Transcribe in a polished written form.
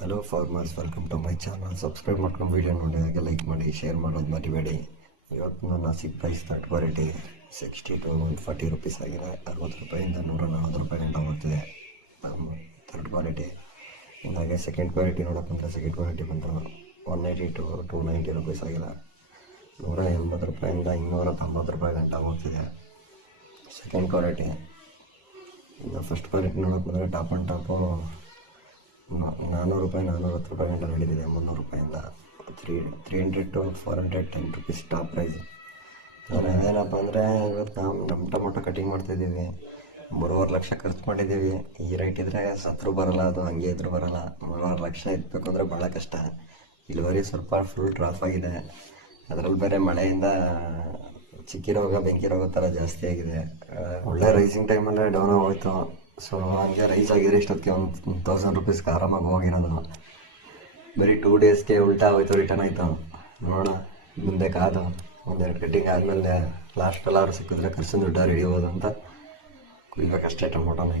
Hello farmers, welcome to my channel. Subscribe ಮಾಡ್ಕೊಂಡು video ನೋಡಿ, ಹಾಗೆ ಲೈಕ್ ಮಾಡಿ, ಶೇರ್ ಮಾಡೋದು ಮರಿಬೇಡಿ. ಇವತ್ತು Nashik price third quality 60 to 140 rupees ಆಗಿದೆ. 60 ರೂಪಾಯಿಂದ 140 ರೂಪಾಯಿ ಗಂಟ ಹೋಗ್ತಿದೆ ಥರ್ಡ್ ಕ್ವಾಲಿಟಿ. ಹಾಗೆ ಸೆಕೆಂಡ್ ಕ್ವಾಲಿಟಿ ನೋಡೋಕೆ ಬಂದರೆ ಸೆಕೆಂಡ್ ಕ್ವಾಲಿಟಿ ಬಂದು 180 to 290 ರುಪೀಸ್ ಆಗಿದೆ. 180 ರೂಪಾಯಿಂದ 290 ರೂಪಾಯಿ ಗಂಟ ಹೋಗ್ತಿದೆ ಸೆಕೆಂಡ್ ಕ್ವಾಲಿಟಿ. ಇನ್ನು ಫಸ್ಟ್ ಕ್ವಾಲಿಟಿ ನೋಡೋಕೆ ಬಂದರೆ ಟಾಪ್ ಆ್ಯಂಡ್ ಟಾಪು 400 ರೂಪಾಯಿ 410 ರೂಪಾಯಿ ಗಂಟ ನಡೀತಿದೆ. 300 ರೂಪಾಯಿಂದ 300 to 410 ರುಪೀಸ್ ಟಾಪ್ ಪ್ರೈಸ್. ಅದೇನಪ್ಪ ಅಂದರೆ ಇವತ್ತು ನಮ್ಮ ಟೊಮೊಟೊ ಕಟಿಂಗ್ ಮಾಡ್ತಾಯಿದ್ದೀವಿ. 3.5 ಲಕ್ಷ ಖರ್ಚು ಮಾಡಿದ್ದೀವಿ. ಈ ರೇಟ್ ಇದ್ದರೆ ಸತ್ರು ಬರೋಲ್ಲ, ಅದು ಹಂಗೆ ಇದ್ರೂ ಬರೋಲ್ಲ. 3.5 ಲಕ್ಷ ಇದ್ಬೇಕು ಅಂದರೆ ಭಾಳ ಕಷ್ಟ. ಇಳುವರಿ ಸ್ವಲ್ಪ ಫುಲ್ ಡ್ರಾಪ್ ಆಗಿದೆ. ಅದರಲ್ಲಿ ಬೇರೆ ಮಳೆಯಿಂದ ಚಿಕ್ಕಿ ರೋಗ ಬೆಂಕಿ ರೋಗ ಥರ ಜಾಸ್ತಿ ಆಗಿದೆ. ಒಳ್ಳೆ ರೈಸಿಂಗ್ ಟೈಮಲ್ಲೇ ಡೌನ್ ಹೋಯ್ತು. ಸೊ ಹಂಗೆ ರೈಸ್ ಆಗಿದ್ರೆ ಇಷ್ಟೊತ್ತಿಗೆ ಒಂದು 1000 ರುಪೀಸ್ಗೆ ಆರಾಮಾಗಿ ಹೋಗಿರೋದು. ಬರೀ 2 ಡೇಸ್ಗೆ ಉಲ್ಟಾ ಹೋಯ್ತು, ರಿಟರ್ನ್ ಆಯಿತು. ನೋಡೋಣ ಮುಂದೆ ಕಾದು ಒಂದೆರಡು ಕಟ್ಟಿಂಗ್ ಆದಮೇಲೆ ಲಾಸ್ಟಲ್ಲಿ ಅವ್ರು ಸಿಕ್ಕಿದ್ರೆ ಖರ್ಚಿನ ದುಡ್ಡು ಹಿಡಿಬೋದು ಅಂತ ಕುಯ್ಬೇಕಷ್ಟೇ ಟೊಮೊಟೊನ.